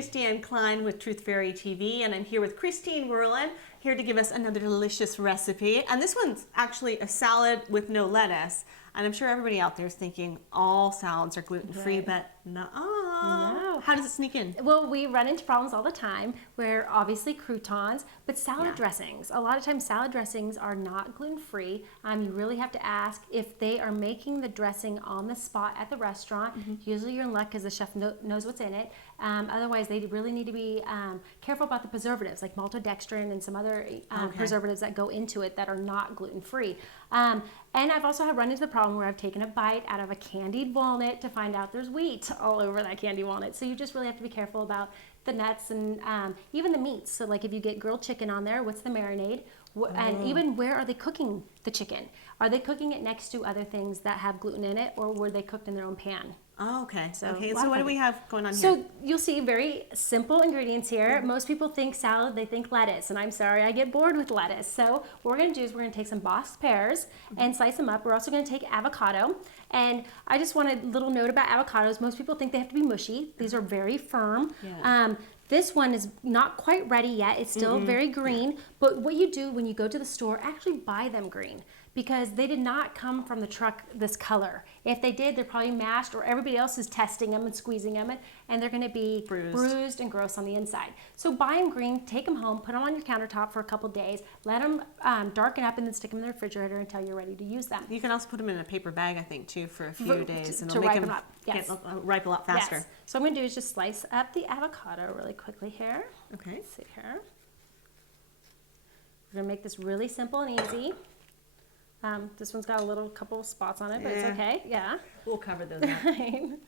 Christianne Klein with Truth Fairy TV, and I'm here with Christine Werlin, here to give us another delicious recipe. And this one's actually a salad with no lettuce. And I'm sure everybody out there is thinking all salads are gluten-free, Right. but no. No. How does it sneak in? Well, we run into problems all the time where obviously croutons, but salad dressings. A lot of times salad dressings are not gluten-free. You really have to ask if they are making the dressing on the spot at the restaurant. Usually you're in luck because the chef knows what's in it. Otherwise, they really need to be careful about the preservatives like maltodextrin and some other preservatives that go into it that are not gluten-free. And I've also run into the problem where I've taken a bite out of a candied walnut to find out there's wheat all over that candy walnut. So you just really have to be careful about the nuts and even the meats. So like if you get grilled chicken on there, what's the marinade? And even where are they cooking the chicken? Are they cooking it next to other things that have gluten in it, or were they cooked in their own pan? Oh, okay. So what do we have going on here? So you'll see very simple ingredients here. Most people think salad, they think lettuce, and I'm sorry, I get bored with lettuce. So what we're gonna do is we're gonna take some boxed pears and slice them up. We're also gonna take avocado. And I just want a little note about avocados. Most people think they have to be mushy. These are very firm. Yeah. This one is not quite ready yet. It's still very green. But what you do when you go to the store, actually buy them green, because they did not come from the truck this color. If they did, they're probably mashed, or everybody else is testing them and squeezing them, and they're gonna be bruised and gross on the inside. So buy them green, take them home, put them on your countertop for a couple days, let them darken up, and then stick them in the refrigerator until you're ready to use them. You can also put them in a paper bag, I think, too, for a few days, and to it'll make ripen them up. Yes. get ripe a lot faster. Yes. So what I'm gonna do is just slice up the avocado really quickly here. Okay. Let's see here. We're gonna make this really simple and easy. This one's got a couple spots on it, but it's okay. Yeah. We'll cover those up.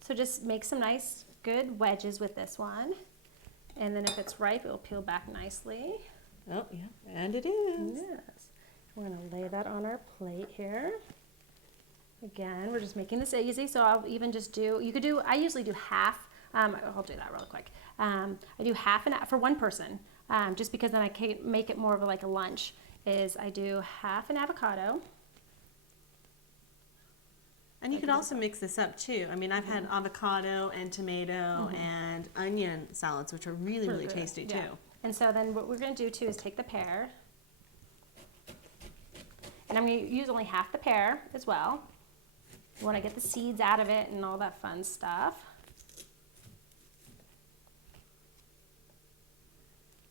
So just make some nice, good wedges with this one. And then if it's ripe, it'll peel back nicely. Oh, yeah. And it is. Yes. We're gonna lay that on our plate here. Again, we're just making this easy. So I'll even just I usually do half. I'll do that real quick. I do half for one person, just because then I can make it more of like a lunch. I do half an avocado. And you could also mix this up too. I mean, I've had avocado and tomato and onion salads, which are really, really tasty too. And so then what we're gonna do too is take the pear. And I'm gonna use only half the pear as well. You wanna get the seeds out of it and all that fun stuff.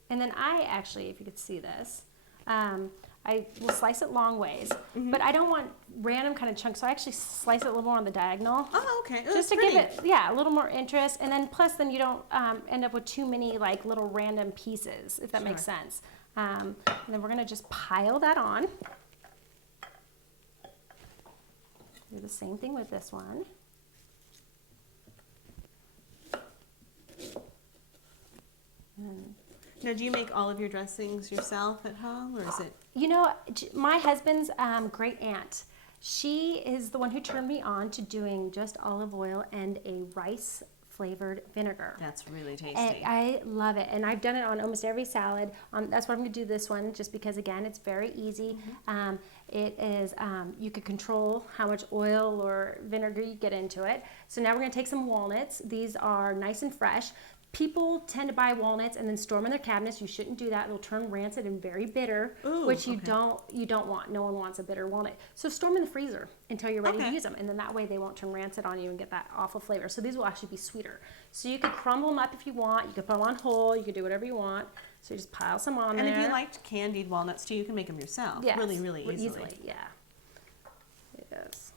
And then I actually, if you could see this, I will slice it long ways, but I don't want random kind of chunks, so I actually slice it a little more on the diagonal. Oh, okay. Just to give it, a little more interest, and then plus then you don't end up with too many like little random pieces, if that makes sense. And then we're gonna just pile that on. Do the same thing with this one. Now, do you make all of your dressings yourself at home, or is it? You know, my husband's great aunt, she is the one who turned me on to doing just olive oil and a rice flavored vinegar. That's really tasty. And I love it, and I've done it on almost every salad. That's why I'm going to do this one, just because again, it's very easy. It is you could control how much oil or vinegar you get into it. So now we're going to take some walnuts. These are nice and fresh. People tend to buy walnuts and then store them in their cabinets. You shouldn't do that. It'll turn rancid and very bitter, which you don't want. No one wants a bitter walnut. So store them in the freezer until you're ready to use them, and then that way they won't turn rancid on you and get that awful flavor. So these will actually be sweeter. So you could crumble them up if you want. You could put them on whole. You could do whatever you want. So you just pile some on there. And if you liked candied walnuts too, you can make them yourself. Yes, really, really easily. Yeah. Yes.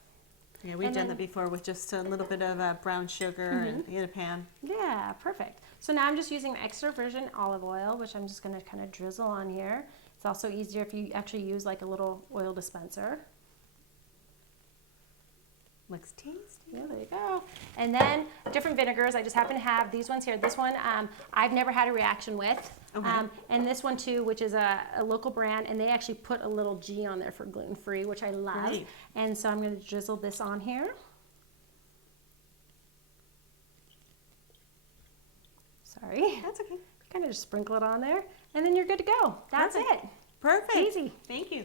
Yeah, we've done that before with just a little bit of brown sugar in a pan. Yeah, perfect. So now I'm just using extra virgin olive oil, which I'm just going to kind of drizzle on here. It's also easier if you actually use like a little oil dispenser. Looks tasty. Yeah, there you go. And then different vinegars. I just happen to have these ones here. This one I've never had a reaction with. And this one too, which is a local brand, and they actually put a little G on there for gluten-free, which I love. Right. And so I'm going to drizzle this on here. Sorry. That's okay. Kind of just sprinkle it on there, and then you're good to go. That's it. Perfect. Easy. Thank you.